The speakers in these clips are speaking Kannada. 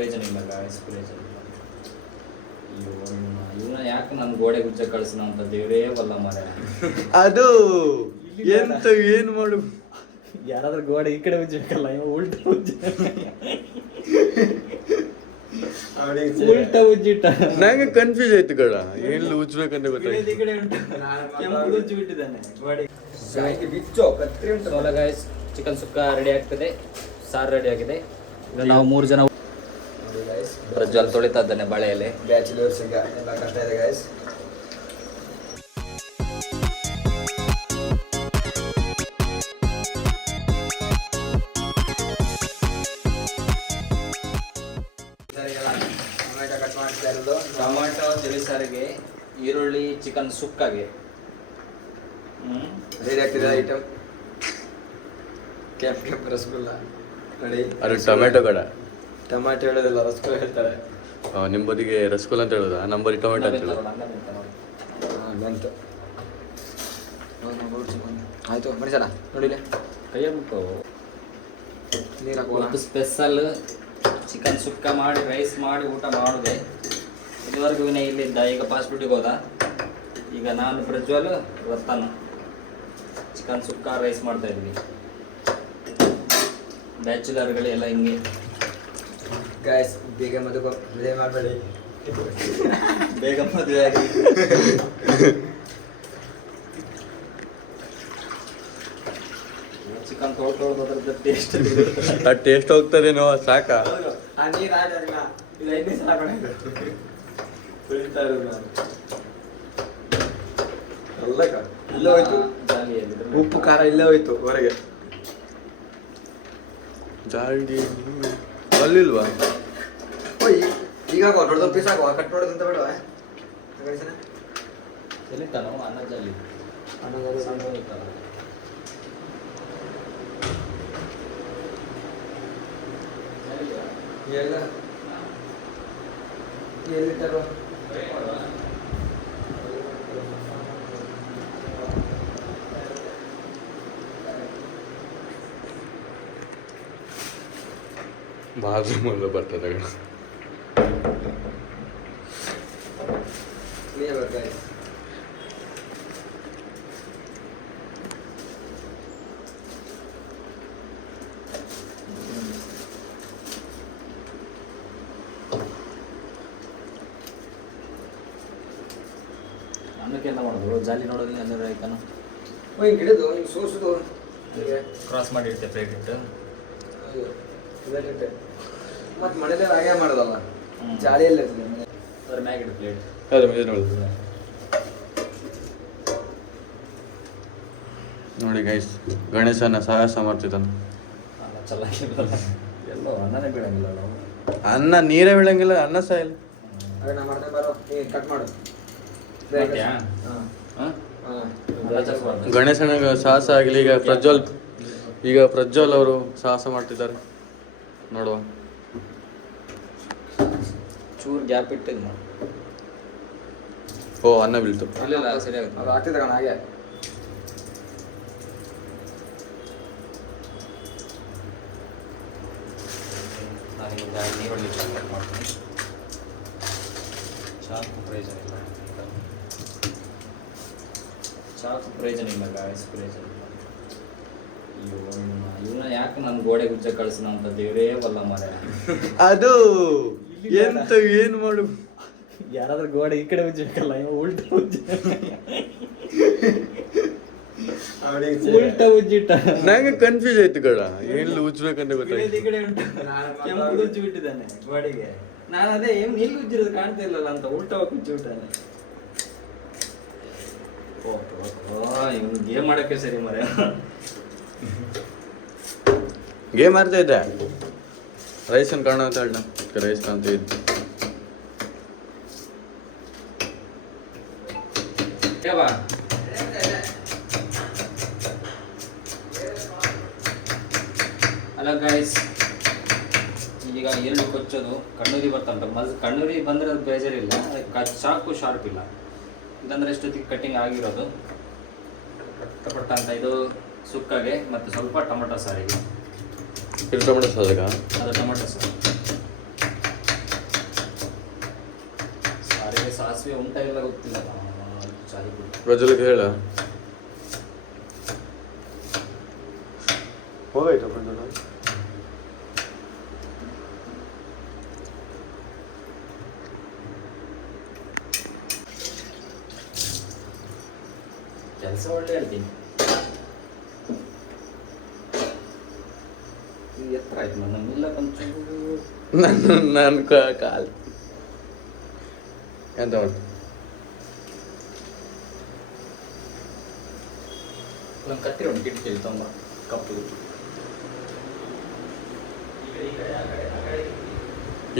ಪ್ರಯೋಜನ ಇಲ್ಲ ಗಾಯ್ಸ್, ಪ್ರಯೋಜನ ಇಲ್ಲ. ಇವನ ಯಾಕೆ ನನ್ನ ಗೋಡೆ ಗುಜ್ಜ ಕಳಿಸೋಣ ಅಂತ ದೇವರೇ ಬಲ್ಲ ಮರೆ. ಅದು ಎಂತ ಏನು ಮಾಡು, ಯಾರಾದ್ರೂ ಗೋಡೆ ಈ ಕಡೆ ಉಜ್ಜಬೇಕಲ್ಲ, ಇವ ಉಲ್ಟ ಉಜ್ಜಿಟ್ಟ. ನಂಗೆ ಕನ್ಫ್ಯೂಸ್ ಆಯ್ತು ಕಡ, ಎಲ್ಲಿ ಉಜ್ಬೇಕಂತ ಗೊತ್ತಾಯ್ತು. ಈ ಕಡೆ ಉಂಟು, ಕೆಂಪು ಉಜ್ಜಿ ಬಿಟ್ಟಿದ್ದಾನೆ ಗೋಡೆ. ಗಾಯ್ಸ್, ಚಿಕನ್ ಸುಕ್ಕ ರೆಡಿ ಆಗ್ತದೆ, ಸಾರು ರೆಡಿ ಆಗಿದೆ. ನಾವು 3 ಜನ ಪ್ರಜ್ವಲ್ ತೊಳಿತಾ ಇದ್ದಾನೆ ಬಾಳೆಯಲ್ಲಿ. ಬ್ಯಾಚುಲರ್ಸ್ ಈಗ ಎಲ್ಲ ಕಷ್ಟ ಇದೆ ಗೈಸ್. ಟೊಮೆಟೊ ಕಟ್ ಮಾಡ್ತಾ ಇರೋದು. ಟೊಮೆಟೊ ತಿಳಿ ಸಾರಿಗೆ, ಈರುಳ್ಳಿ ಚಿಕನ್ ಸುಕ್ಕಾಗೆ ರೆಡಿ ಆಗ್ತಿದೆ ಐಟಮ್. ಕೆಂಪು ರಸಗುಲ್ಲ ನೋಡಿ. ಅದು ಟೊಮೆಟೊ ಕಡ, ಟೊಮೆಟೊ ಹೇಳೋದಿಲ್ಲ, ರಸಗುಲ್ಲ ಹೇಳ್ತಾರೆ. ನಿಮ್ಮ ಬದಿಗೆ ರಸಗುಲ್ಲ ಅಂತ ಹೇಳೋದಾ, ನಮ್ಮ ಬದಿ ಟೊಮೆಟೊ ಅಂತ ಹೇಳೋದು. ಬಂತು ಆಯ್ತು ಮನುಷ್ಯನ ನೋಡಿಲ್ಲ, ಕೈಯ ಬಿಟ್ಟು ನೀರು ಹಾಕುವ. ಸ್ಪೆಷಲ್ ಚಿಕನ್ ಸುಕ್ಕ ಮಾಡಿ ರೈಸ್ ಮಾಡಿ ಊಟ ಮಾಡಿದೆ. ಇದುವರೆಗೂ ವಿನಯ್ ಇಲ್ಲಿದ್ದ, ಈಗ ಫಾಸ್ಟ್ಫುಡ್ಡಿಗೆ ಹೋದ. ಈಗ ನಾನು ಪ್ರಜ್ವಲ್ ಬರ್ತಾನ ಚಿಕನ್ ಸುಕ್ಕ ರೈಸ್ ಮಾಡ್ತಾ ಇದ್ವಿ. ಬ್ಯಾಚುಲರ್ಗಳೆಲ್ಲ ಹಿಂಗೆ ಗೈಸ್. ಬೇಗ ಮದುವೆ ಮಾಡಬೇಡಿ, ಬೇಗ ಮದುವೆ ಆಗಿ. ಚಿಕನ್ ತೊಳ್ದೋದ್ರದ್ದು ಟೇಸ್ಟ್, ಆ ಟೇಸ್ಟ್ ಹೋಗ್ತದೇನೋ ಸಾಕ. ಆ ನೀರು ಆಡಿಲ್ಲ, ಇದು 5 ನಿಮಿಷ ಹಾಕೊಂಡಿದ್ದು ಕುಳಿತಾ ಇರೋದು ನಾನು. ಅಲ್ಲಕ್ಕ ಇಲ್ಲೇ ಹೋಯ್ತು, ಉಪ್ಪು ಖಾರ ಇಲ್ಲೇ ಹೋಯ್ತು ಹೊರಗೆ. ಜಾಡಿ ಅಲ್ಲಿಲ್ವಾ? ಈಗ ಹಾಕೋ, ದೊಡ್ಡ ಪೀಸ್ ಹಾಕುವ, ಕಟ್ ಮಾಡೋದು ಅಂತ ಬೇಡವಾ? ಎಲ್ಲಿತ್ತಾನೋ ಅನ್ನದಲ್ಲಿ ಎಲ್ಲಿಟ್ಟಾರೋ ಬಾತ್ರೂಮಲ್ಲ ಬರ್ತದೆ. ಅನ್ನಕ್ಕೆಲ್ಲ ಮಾಡೋದು, ಜಾಲಿ ನೋಡೋದು ಅಂದ್ರೆ ಆಯ್ತಾನು. ಹಿಂಗೆ ಹಿಡಿದು ಹಿಂಗೆ ಸೋಸುದು, ಕ್ರಾಸ್ ಮಾಡಿ ಇಡ್ತೆ ಪ್ಲೇಟ್ ಇಟ್ಟು. ಮತ್ತೆ ಮನೇಲಿ ಹಾಗೆ ಮಾಡೋದಲ್ಲ, ಜಾಲಿಯಲ್ಲಿ ಇರ್ತದೆ. ಅದ್ರ ಮ್ಯಾಗ ಇಡು ಪ್ಲೇಟ್. ನೋಡಿ ಗೈಸ್, ಗಣೇಶನ ಸಾಹಸ ಮಾಡ್ತಿದ್ದಾನೆ. ಅನ್ನ ಚೆನ್ನಾಗಿಲ್ಲ, ಎಲ್ಲೋ ಅನ್ನನೇ ಬೀಳಂಗಿಲ್ಲ ನಾವು. ಅನ್ನ ನೀರೇ ಬೀಳಂಗಿಲ್ಲ, ಅನ್ನ ಸಾಯಿಲ್ಲ. ಅದೇ ನಾ ಮಾಡ್ತೇನೆ, ಬರೋ ಕಟ್ ಮಾಡು. ಗಣೇಶನ ಸಾಹಸ ಆಗಲಿ. ಈಗ ಪ್ರಜ್ವಲ್ ಅವರು ಸಾಹಸ ಮಾಡ್ತಿದ್ದಾರೆ ನೋಡುವ. ಚೂರು ಗ್ಯಾಪ್ ಇಟ್ಟಿದ್ದು ಮಾಡಿ. ಓ, ಅನ್ನ ಬೀಳ್ತು. ಇಲ್ಲ ಸರಿಯಾಗುತ್ತೆ, ಅದು ಆಗ್ತಿದೆ ಕಣ ಹಾಗೆ. ನಾನೀಗ ನೀರುಳ್ಳಿ ಕಟ್ ಮಾಡ್ತೀನಿ. ಚಾಕು ಪ್ರಯೋಜನ ಇಲ್ಲ, ಚಾಕು ಪ್ರಯೋಜನ ಇಲ್ಲ ಗಾಯ್ಸ್, ಪ್ರಯೋಜನ ಇಲ್ಲ. ಇವನ ಯಾಕೆ ನನ್ನ ಗೋಡೆ ಗುಜ್ಜ ಕಳಿಸೋಣ ಅಂತ ದೇವರೇ ಬಲ್ಲ ಮರೆ. ಅದು ಎಂತ ಏನು ಮಾಡು, ಯಾರಾದ್ರೂ ಗೋಡೆ ಈ ಕಡೆ ಉಜ್ಜಬೇಕಲ್ಲ, ಇವ ಉಲ್ಟ ಉಜ್ಜಿಟ್ಟ. ನಂಗೆ ಕನ್ಫ್ಯೂಸ್ ಆಯ್ತು ಕಡ, ಎಲ್ಲಿ ಉಜ್ಬೇಕಂತ ಗೊತ್ತಾಯ್ತು. ಈ ಕಡೆ ಉಂಟು, ಕೆಂಪು ಉಜ್ಜಿ ಬಿಟ್ಟಿದ್ದಾನೆ ಗೋಡೆಗೆ. ನಾನು ಅದೇ ಏನು ಎಲ್ಲಿ ಉಜ್ಜಿರೋದು ಕಾಣ್ತಾ ಇಲ್ಲಲ್ಲ ಅಂತ ಉಲ್ಟ ಉಜ್ಜಿ ಬಿಟ್ಟಾನೆ. ಇವನು ಗೇಮ್ ಮಾಡಕ್ಕೆ ಸರಿ ಮರೆ. ಗೇಮ್ ಆಡ್ತಾ ಇದ್ದೆ, ರೈಸ್ ಅನ್ನು ಕಾಣೋ ಅಂತ ಹೇಳ, ರೈಸ್ ಕಾಣ್ತಾ ಇದ್ದು. ಹಲೋ ಗೈಸ್, ಈಗ ಎಳ್ಳು ಕೊಚ್ಚೋದು, ಕಣ್ಣೂರಿ ಬರ್ತಂಟ. ಕಣ್ಣೂರಿ ಬಂದರೆ ಅದು ಬೇಜಾರಿಲ್ಲ, ಚಾಕು ಶಾರ್ಪ್ ಇಲ್ಲ. ಇದಂದ್ರೆ ಎಷ್ಟೊತ್ತಿಗೆ ಕಟ್ಟಿಂಗ್ ಆಗಿರೋದು ಪಟ್ಟ ಅಂತ. ಇದು ಸುಕ್ಕಾಗೆ ಮತ್ತು ಸ್ವಲ್ಪ ಟೊಮೆಟೊ ಸಾರಿಗೆ. ಇದು ಟೊಮೆಟೊ ಸಾರಿಗೆ, ಅದು ಟೊಮೆಟೊ ಸಾರು. ಸಾಸಿವೆ ಉಂಟ ಎಲ್ಲ ಗೊತ್ತಿಲ್ಲ ಚಾಲಿ ಪುಡಿ. ಪ್ರಜ್ವಲ್ಗೆ ಹೇಳ ಹೋಗಾಯ್ತು ಪ್ರಜ್ವಲ್. ಕೆಲಸ ಒಳ್ಳೆ ಹೇಳ್ತೀನಿ. ಇದು ಎತ್ತರ ಆಯ್ತು ನನ್ನ ಇಲ್ಲ ಒಂಚೂರು ನಾನು ಕಾಲು ಎಂತ ಉಂಟು ನಾನು ಕತ್ತಿರ ಉಂಟು ಕಿಟ್ಕಿಲಿ ತುಂಬ ಕಪ್ಪು.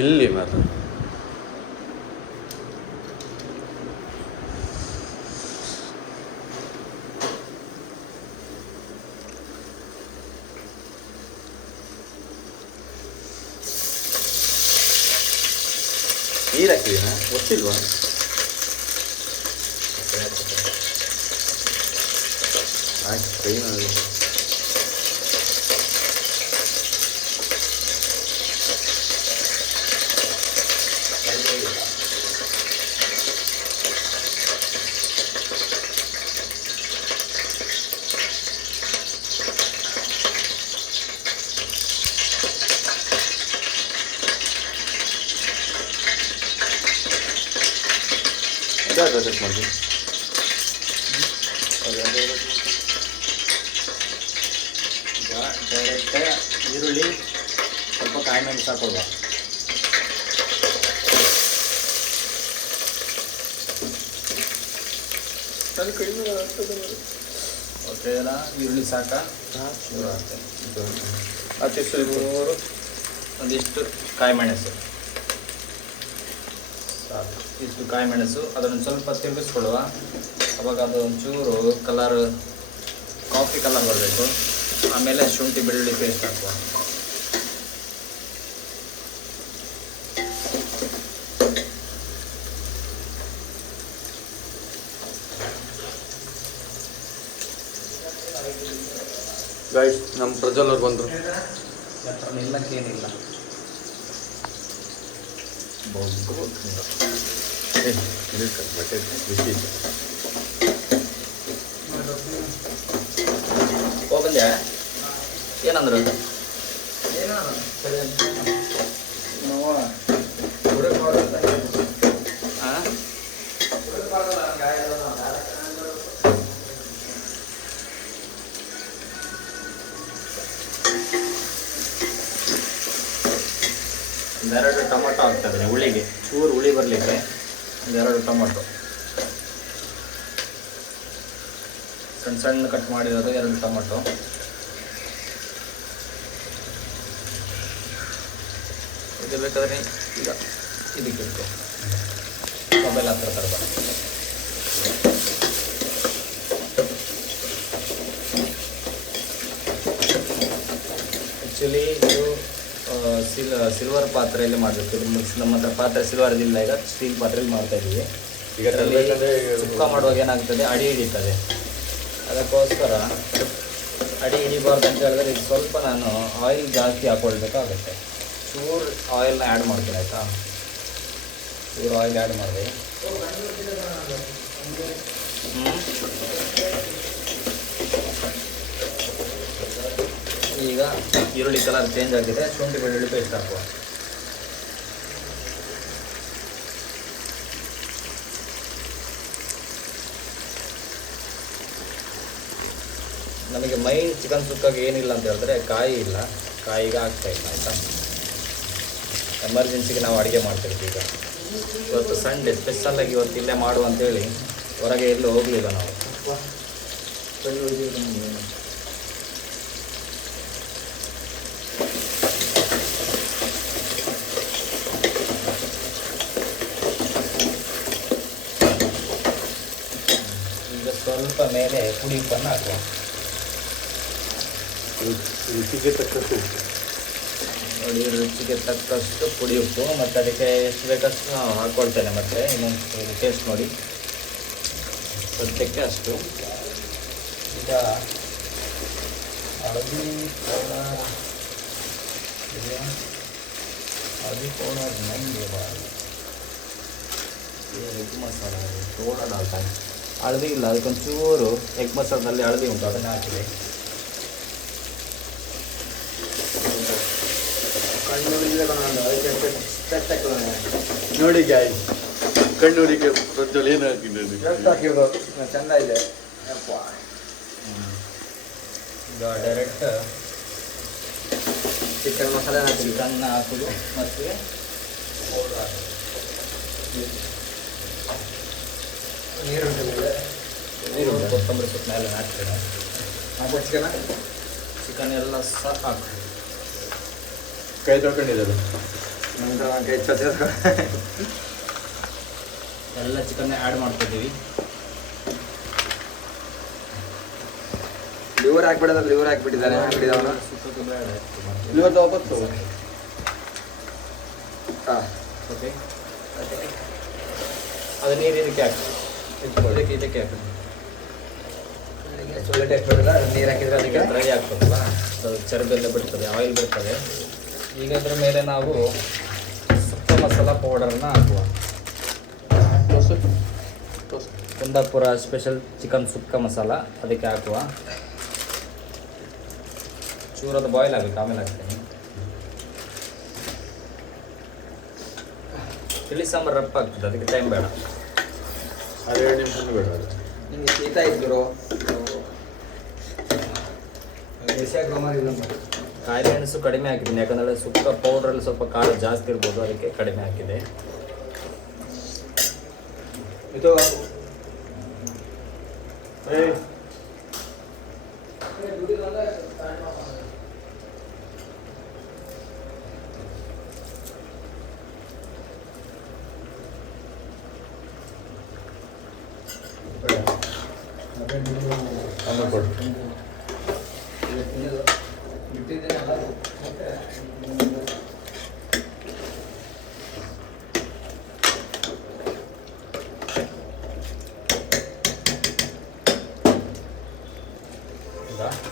ಇಲ್ಲಿ ಮಾತ್ರ ನೀರು ಹಾಕಿದ್ದೀನಾ ಗೊತ್ತಿಲ್ವಾ? ಆಯ್ತು ಫ್ರೈ ಮಾಡಿ. ಚೆಕ್ ಮಾಡಿ ಡೈರೆಕ್ಟ್ ಈರುಳ್ಳಿ ಸ್ವಲ್ಪ ಕಾಯಿ ಮೆಣಸು ಹಾಕೊಳ್ಳುವ. ಓಕೆನಾ? ಈರುಳ್ಳಿ ಸಾಕ ಚೂರು ಒಂದಿಷ್ಟು ಕಾಯಿ ಮೆಣಸು ಸಾಕು. ಇಷ್ಟು ಕಾಯಿ ಮೆಣಸು ಅದನ್ನು ಸ್ವಲ್ಪ ತಿರುಗಿಸ್ಕೊಳ್ಳುವ. ಅವಾಗ ಅದು ಒಂಚೂರು ಕಲರ್ ಕಾಫಿ ಕಲರ್ ಬರಬೇಕು. ಆಮೇಲೆ ಶುಂಠಿ ಬೆಳ್ಳುಳ್ಳಿ ಪೇಸ್ಟ್ ಹಾಕುವ. ಗೈಸ್ ನಮ್ಮ ಪ್ರಜ್ವಲ್ ಅವ್ರು ಬಂದರು. ನಿಲ್ಲಕ್ಕೇನಿಲ್ಲ ಬಂದ್ಯಾ? ಏನಂದ್ರು? ಒಂದೆರಡು ಟೊಮೊಟೊ ಹಾಕ್ತದೆ ಹುಳಿಗೆ, ಚೂರು ಹುಳಿ ಬರಲಿಕ್ಕೆ ಒಂದೆರಡು ಟೊಮೊಟೊ ಸಣ್ಣ ಸಣ್ಣ ಕಟ್ ಮಾಡಿರೋದು 2 ಟೊಮೊಟೊ. ಇದು ಬೇಕಾದ್ರೆ ಈಗ ಇದಕ್ಕೆ ಇಟ್ಕೊ, ಮೊಬೈಲ್ ಹತ್ರ ತರಬಾರ್ದು. ಆ್ಯಕ್ಚುಲಿ ಇದು ಸಿಲ್ವರ್ ಪಾತ್ರೆಯಲ್ಲಿ ಮಾಡಬೇಕು. ಇದು ನಮ್ಮ ಹತ್ರ ಪಾತ್ರೆ ಸಿಲ್ವರ್ದಿಲ್ಲ, ಈಗ ಸ್ಟೀಲ್ ಪಾತ್ರೆಯಲ್ಲಿ ಮಾಡ್ತಾ ಇದ್ದೀವಿ. ಈಗ ಸುಕ್ಕ ಮಾಡುವಾಗ ಏನಾಗ್ತದೆ, ಅಡಿ ಹಿಡಿತದೆ. ಅದಕ್ಕೋಸ್ಕರ ಅಡಿ ಹಿಡಿಬಾರ್ದು ಅಂತ ಹೇಳಿದ್ರೆ ಇದು ಸ್ವಲ್ಪ ನಾನು ಆಯಿಲ್ ಜಾಸ್ತಿ ಹಾಕ್ಕೊಳ್ಬೇಕಾಗುತ್ತೆ. ಚೂರು ಆಯಿಲ್ನ ಆ್ಯಡ್ ಮಾಡ್ತೀನಿ, ಆಯಿತಾ? ಚೂರು ಆಯಿಲ್ ಆ್ಯಡ್ ಮಾಡಿದೆ. ಈಗ ಈರುಳ್ಳಿ ಕಲರ್ ಚೇಂಜ್ ಆಗಿದೆ. ಶುಂಠಿ ಬೆಳ್ಳುಳ್ಳಿ ಪೇಸ್ಟ್ ಹಾಕುವ. ನಮಗೆ ಮೈನ್ ಚಿಕನ್ ಸುಕ್ಕಾಗಿ ಏನಿಲ್ಲ ಅಂತ ಹೇಳಿದ್ರೆ ಕಾಯಿ ಇಲ್ಲ, ಕಾಯಿಗೆ ಆಗ್ತಾ ಇಲ್ಲ, ಆಯಿತಾ? ಎಮರ್ಜೆನ್ಸಿಗೆ ನಾವು ಅಡುಗೆ ಮಾಡ್ತಿರ್ತೀವಿ. ಈಗ ಇವತ್ತು ಸಂಡೇ ಸ್ಪೆಷಲಾಗಿ ಇವತ್ತು ಇಲ್ಲೇ ಮಾಡುವ ಅಂತೇಳಿ ಹೊರಗೆ ಎಲ್ಲೂ ಹೋಗಲಿಲ್ಲ ನಾವು. ಈಗ ಸ್ವಲ್ಪ ಮೇಲೆ ಪುಡಿ ಉಪ್ಪನ್ನು ಹಾಕುವ. ರುಚಿಗೆ ತಕ್ಕಷ್ಟು ನೋಡಿ, ರುಚಿಗೆ ತಕ್ಕಷ್ಟು ಪುಡಿ ಉಪ್ಪು, ಮತ್ತು ಅದಕ್ಕೆ ಎಷ್ಟು ಬೇಕಷ್ಟು ನಾವು ಹಾಕ್ಕೊಳ್ತೇನೆ. ಮತ್ತು ಇನ್ನೊಂದು ಟೇಸ್ಟ್ ನೋಡಿ, ಸದ್ಯಕ್ಕೆ ಅಷ್ಟು. ಈಗ ಹಳದಿ ಪೌಡರ್ ಇದೆಯಾ? ಹಳದಿ ಪೌಡರ್ ನಂಗೆ ಎಗ್ ಮಸಾಲ ಥೋಡಾ ಡಾಲ್ತಾ है ಹಳದಿ ಇಲ್ಲ, ಅದಕ್ಕೊಂಚೂರು ಎಗ್ ಮಸಾಲದಲ್ಲಿ ಹಳದಿ ಉಂಟು, ಅದನ್ನು ಹಾಕಿದೆ. ನೋಡಿ ಗಾಯ್, ಕಣ್ಣೂರಿಗೆ ಪ್ರಜ್ವಲ್ ಏನು ಹಾಕಿದ್ದೀನಿ ಚಂದ ಇದೆ. ಈಗ ಡೈರೆಕ್ಟ್ ಚಿಕನ್ ಮಸಾಲೆ ಹಾಕಿ ಚಿಕನ್ನ ಹಾಕೋದು ಮತ್ತು ನೀರು ಕೊತ್ತಂಬರಿ ಸೊಪ್ಪು ಮೇಲೆ ಹಾಕ್ತೇನೆ. ಚಿಕನ್ ಎಲ್ಲ ಸಹ ಹಾಕು. ಕೈ ತೊಳ್ಕೊಂಡಿದ್ದಾರೆ ಎಲ್ಲ ಚಿಕನ್ ಆ್ಯಡ್ ಮಾಡ್ತಿದ್ದೀವಿ. ಲಿವರ್ ಹಾಕ್ಬಿಡೋದು, ಲಿವರ್ ಹಾಕ್ಬಿಟ್ಟಿದ್ದಾನೆ ಹಾಕ್ಬಿಟ್ಟಿದ್ದವನು. ಸುಕ್ಕಕ್ಕೆ ಬೇಡ ಇವತ್ತು ವಾಪಸ್ಸು ಓಕೆ. ಅದು ನೀರು ಇದಕ್ಕೆ ಹಾಕಿ, ಇದಕ್ಕೆ ಹಾಕಿ. ಒಳ್ಳೆ ಟೇಸ್ಟ್ ಬರೋಲ್ಲ ನೀರು ಹಾಕಿದ್ರೆ ಅದಕ್ಕೆ. ಡ್ರೈ ಆಗ್ತದಲ್ಲ, ಅದು ಚರ್ಬೆಲ್ಲ ಬಿಡ್ತದೆ, ಆಯಿಲ್ ಬಿಡ್ತದೆ. ಈಗ ಅದ್ರ ಮೇಲೆ ನಾವು ಸುಕ್ಕ ಮಸಾಲ ಪೌಡರನ್ನ ಹಾಕುವ. ಕುಂದಾಪುರ ಸ್ಪೆಷಲ್ ಚಿಕನ್ ಸುಕ್ಕ ಮಸಾಲ ಅದಕ್ಕೆ ಹಾಕುವ. ಚೂರದ ಬಾಯ್ಲ್ ಆಗಬೇಕು, ಆಮೇಲೆ ಹಾಕ್ತೇನೆ. ತಿಳಿ ಸಾಂಬಾರು ರಪ್ಪ ಆಗ್ತದೆ, ಅದಕ್ಕೆ ಟೈಮ್ ಬೇಡ. ಅದು 2 ನಿಮಿಷ ಬೇಡ. ನಿಮಗೆ ಶೀತ ಇದ್ರು ಕಾಯಿ ಮೆಣಸು ಕಡಿಮೆ ಹಾಕಿದ್ದೀನಿ, ಯಾಕಂದರೆ ಸುಕ್ಕ ಪೌಡ್ರಲ್ಲಿ ಸ್ವಲ್ಪ ಖಾರ ಜಾಸ್ತಿ ಇರ್ಬೋದು, ಅದಕ್ಕೆ ಕಡಿಮೆ ಹಾಕಿದೆ. ಇದು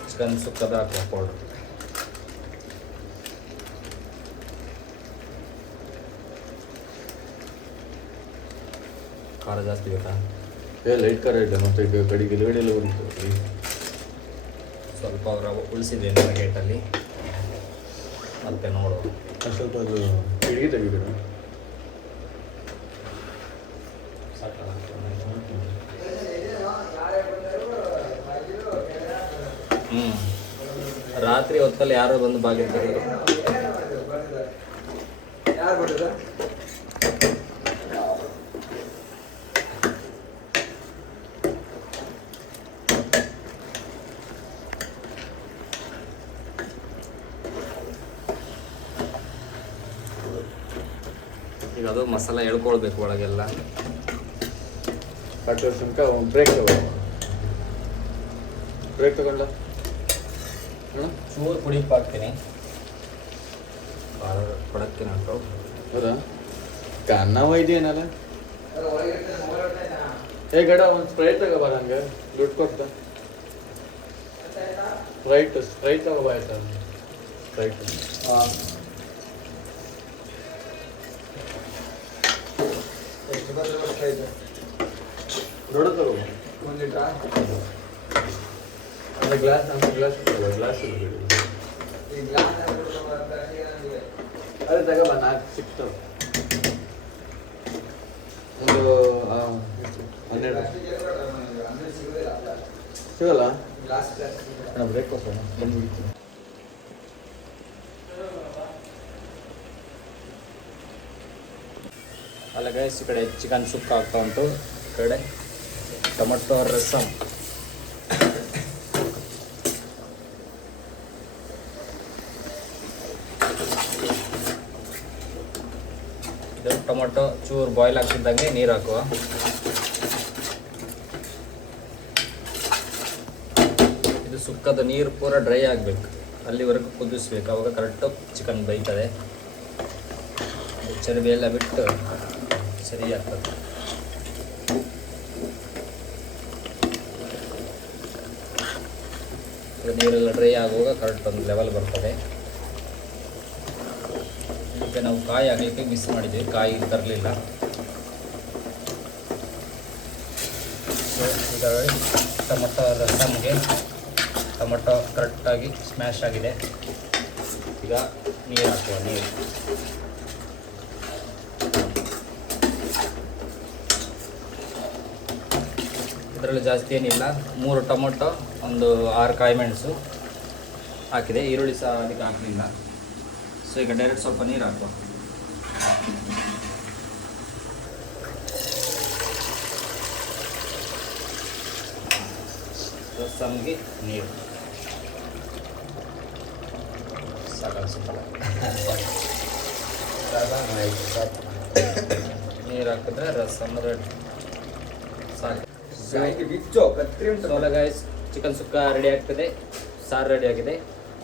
ಚಿಕನ್ ಸುಕ್ಕದ ಹಾಕುವ ಪೌಡ್ರ್. ಖಾರ ಜಾಸ್ತಿ ಬೇಕಾ? ಲೈಟ್ ಖಾರ ಇಲ್ಲ, ಮತ್ತೆ ಈಗ ಕಡೆಗೆ ಎಲೆಗಡೆ ಎಲ್ಲ ಉರಿತು. ಸ್ವಲ್ಪ ಅವರ ಉಳಿಸಿದ್ದೇನೆ ಪ್ಯಾಕೆಟಲ್ಲಿ, ಮತ್ತೆ ನೋಡುವ. ಸ್ವಲ್ಪ ಅದು ಹಿಡಿಗೆ ತೆಗಿಬೇಕು. ರಾತ್ರಿ ಹೊತ್ತಲ್ಲಿ ಯಾರೋ ಬಂದು ಬಾಗಿಲು ತೆಗೆದ್ರು. ಯಾರು ಬರ್ತದ? ಈಗ ಅದು ಮಸಾಲ ಎಳ್ಕೊಳ್ಬೇಕು ಒಳಗೆಲ್ಲ. ಕಟ್ಟೋ ತನಕ ಬ್ರೇಕ್ ತಗೊಂಡ ಚೂರು ಪುಡಿ ಉಪ್ಪು ಹಾಕ್ತೀನಿ, ಭಾಳ ಕೊಡಕ್ಕೆ ನಾಟು. ಹೌದಾ? ಅನ್ನ ಒಯ್ದೇನಲ್ಲ. ಏ ಗಡ ಒಂದು ಸ್ಪ್ರೈಟ್ ತಗೋಬಾರ, ಹಂಗೆ ದುಡ್ಡು ಕೊಡ್ತ. ಸ್ಪ್ರೈಟ್ ತಗೋಬಾ ಆಯ್ತಾ? ಸ್ಪ್ರೈಟ್ ಹಾಂ. ಎಷ್ಟು ಬಂದು ದೊಡ್ಡ ತಗೋ. 1 ಲೀಟ್ರಾ? ಅದೇ ಗ್ಲಾಸ್, ನಮ್ಮ ಗ್ಲಾಸ್ ಗ್ಲಾಸ್ ಇಲ್ಲ. ಈ ಗ್ಲಾಸ್ ಅದೇ ತಗೋಬಾ, 4 ಸಿಗ್ತಾವೆ. ಒಂದು 12 ಸಿಗಲ್ಲ. ಗ್ಲಾಸ್ ಬ್ರೇಕ್ಫಾಸ್ಟ್ ಬಂದ್ಬಿಡ್ತೀನಿ. ಅಲ್ಲ ಗೈಸ್, ಈ ಕಡೆ ಚಿಕನ್ ಸುಕ್ಕ ಆಗ್ತಾ ಉಂಟು, ಈ ಕಡೆ ಟೊಮಟೊ ರಸಮ್. ಇದು ಟೊಮಟೊ ಚೂರು ಬಾಯ್ಲ್ ಆಗ್ತಿದ್ದಂಗೆ ನೀರು ಹಾಕುವ. ಇದು ಸುಕ್ಕದ ನೀರು ಪೂರ ಡ್ರೈ ಆಗಬೇಕು, ಅಲ್ಲಿವರೆಗೂ ಕುದಿಸ್ಬೇಕು, ಅವಾಗ ಕರೆಕ್ಟು ಚಿಕನ್ ಬೇಯ್ತದೆ. ಚರ್ಬಿ ಎಲ್ಲ ಬಿಟ್ಟು ಸರಿ ಆಗ್ತದೆ. ನೀರೆಲ್ಲ ಡ್ರೈ ಆಗುವಾಗ ಕರೆಕ್ಟ್ ಒಂದು ಲೆವೆಲ್ ಬರ್ತದೆ. ಇದಕ್ಕೆ ನಾವು ಕಾಯಿ ಹಾಕಲಿಕ್ಕೆ ಮಿಸ್ ಮಾಡಿದ್ವಿ, ಕಾಯಿ ತರಲಿಲ್ಲ. ಈಗ ಟೊಮೊಟೊ ರಸಮ್ಗೆ ಟೊಮೊಟೊ ಕರೆಕ್ಟಾಗಿ ಸ್ಮ್ಯಾಶ್ ಆಗಿದೆ. ಈಗ ನೀರು ಹಾಕುವ. ನೀರು ಇದರಲ್ಲಿ ಜಾಸ್ತಿ ಏನಿಲ್ಲ, 3 ಟೊಮೊಟೊ, ಒಂದು 6 ಕಾಯಿ ಮೆಣಸು ಹಾಕಿದೆ. ಈರುಳ್ಳಿ ಸಹ ಅದಕ್ಕೆ ಹಾಕಲಿಲ್ಲ. ಸೊ ಈಗ ಡೈರೆಕ್ಟ್ ಸ್ವಲ್ಪ ನೀರು ಹಾಕುವ. ರಸಮ್ಗೆ ನೀರು ಸಾಕಾಗ್ಸುತ್ತಲ್ಲ. ನೀರು ಹಾಕಿದ್ರೆ ರಸಮ್ ರೆಡಿ ಸಾಕು. ಗೈಸ್, ಚಿಕನ್ ಸುಕ್ಕ ರೆಡಿ ಆಗ್ತದೆ, ಸಾರು ರೆಡಿ ಆಗಿದೆ.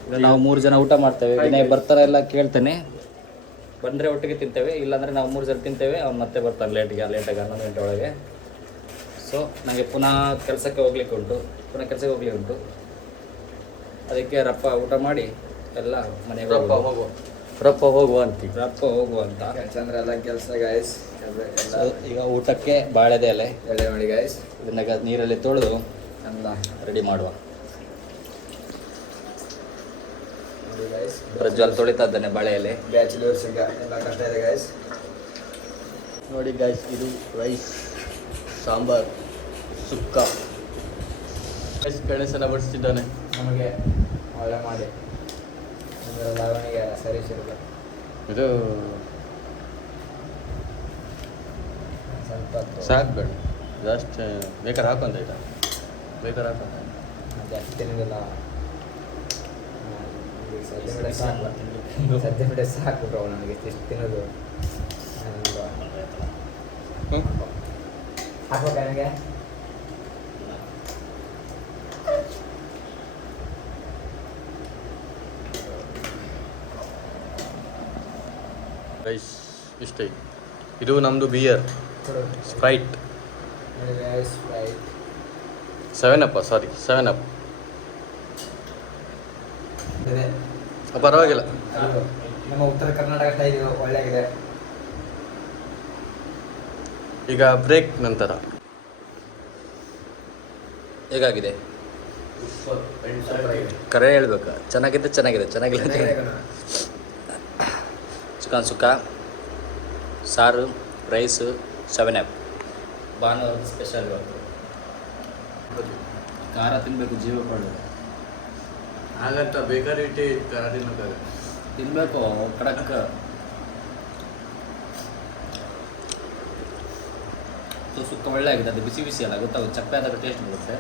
ಈಗ ನಾವು 3 ಜನ ಊಟ ಮಾಡ್ತೇವೆ. ವಿನಯ್ ಬರ್ತಾರೆ ಎಲ್ಲ ಕೇಳ್ತೇನೆ, ಬಂದರೆ ಒಟ್ಟಿಗೆ ತಿಂತೇವೆ, ಇಲ್ಲಾಂದರೆ ನಾವು 3 ಜನ ತಿಂತೇವೆ. ಅವ್ನು ಮತ್ತೆ ಬರ್ತಾನೆ ಲೇಟಾಗಿ 11 ಗಂಟೆ ಒಳಗೆ. ಸೊ ನನಗೆ ಪುನಃ ಕೆಲಸಕ್ಕೆ ಹೋಗ್ಲಿಕ್ಕೆ ಉಂಟು. ಅದಕ್ಕೆ ರಪ್ಪ ಊಟ ಮಾಡಿ ಎಲ್ಲ ಮನೆಗೆ ರಪ್ಪ ಹೋಗುವ ಅಂತ. ಚಂದ್ರ ಎಲ್ಲ ಕೆಲಸ ಗಾಯ್ಸ್. ಈಗ ಊಟಕ್ಕೆ ಬಾಳೆದೆ ಎಲೆ ಎಳೆ ಮಾಡಿ ಗಾಯ್ಸ್. ಇದನ್ನ ನೀರಲ್ಲಿ ತೊಳೆದು ಎಲ್ಲ ರೆಡಿ ಮಾಡುವ. ನೋಡಿ ಗಾಯ್ಸ್, ಪ್ರಜ್ವಲ್ ತೊಳಿತಾ ಇದ್ದಾನೆ ಬಾಳೆ ಎಲೆ. ಬ್ಯಾಚುಲರ್ಸ್ ಎಲ್ಲ ಕಷ್ಟ ಇದೆ ಗಾಯ್ಸ್. ನೋಡಿ ಗಾಯ್ಸ್, ಇದು ರೈಸ್, ಸಾಂಬಾರ್, ಸುಕ್ಕ. ಗಣೇಶನ ಬಡಿಸ್ತಿದ್ದಾನೆ ನಮಗೆ ಒಳ್ಳೆ ಮಾಡಿ ಲಾವಣಿಗೆ ಸರಿ ಇದು ಸ್ವಲ್ಪ ಸಾಕು ಬೇಡ, ಜಾಸ್ತಿ ಬೇಕಾದ್ರೆ ಹಾಕೊಂತ ಆಯ್ತಾ, ಬೇಕಾದ್ರೆ ಹಾಕೊಂತ ಜಾಸ್ತಿ ತಿನ್ನೋದಿಲ್ಲ. ಸದ್ಯ ಬಿಡ ಸಾಕು ಬ್ರೋ, ನನಗೆ ಎಷ್ಟು ತಿನ್ನೋದು ಹಾಕ್ಬೇಕು ನನಗೆ. ರೈಸ್ ಇಷ್ಟೇ. ಇದು ನಮ್ಮದು ಬಿಯರ್ ಸ್ಪ್ರೈಟ್, 7 ಅಪ್. ಪರವಾಗಿಲ್ಲ, ನಮ್ಮ ಉತ್ತರ ಕರ್ನಾಟಕ ಸ್ಟೈಲ್ ಒಳ್ಳೆಗಿದೆ. ಈಗ ಬ್ರೇಕ್ ನಂತರ ಹೇಗಾಗಿದೆ? ಕರೆ ಹೇಳ್ಬೇಕಾ? ಚೆನ್ನಾಗಿಲ್ಲ. ಚಿಕನ್ ಸುಕ್ಕ, ಸಾರು, ರೈಸು, 7 ಅಪ್. ಭಾನುವಾರದ ಸ್ಪೆಷಲ್ ಇವತ್ತು. ಖಾರ ತಿನ್ನಬೇಕು, ಜೀವ ಪಡೋದು. ಹಾಗಂತ ಬೇಕಾದ್ರೆ ಇಟ್ಟು ಖಾರ ತಿನ್ನಬೇಕು ಕಡಕ್. ಸುಕ್ಕ ಒಳ್ಳೆ ಆಗಿದೆ. ಅದು ಬಿಸಿ ಬಿಸಿ ಅಲ್ಲ, ಗೊತ್ತಾಗುತ್ತೆ. ಚಪ್ಪೆ ಆದಾಗ ಟೇಸ್ಟ್ ಬರುತ್ತೆ.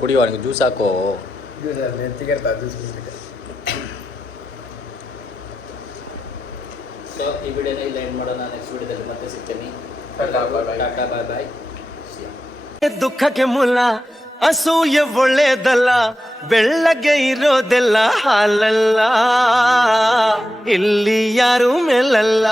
ಕುಡಿಯೋ ನನಗೆ ಜ್ಯೂಸ್ ಹಾಕೋ. ಸೊ ಈ ವಿಡಿಯೋನ ಇಲ್ಲ ಎಂಡ್ ಮಾಡೋಣ. ನೆಕ್ಸ್ಟ್ ವಿಡಿಯೋದಲ್ಲಿ ಮತ್ತೆ ಸಿಗ್ತೇನೆ. ಟಾಟಾ ಬಾಯ್ ಬಾಯ್. ದುಃಖಕ್ಕೆ ಮೂಲ ಅಸೂಯೆ ಒಳ್ಳೇದಲ್ಲ, ಬೆಳ್ಳಗೆ ಇರೋದೆಲ್ಲ ಹಾಲಲ್ಲ, ಇಲ್ಲಿ ಯಾರು ಮೇಲಲ್ಲ.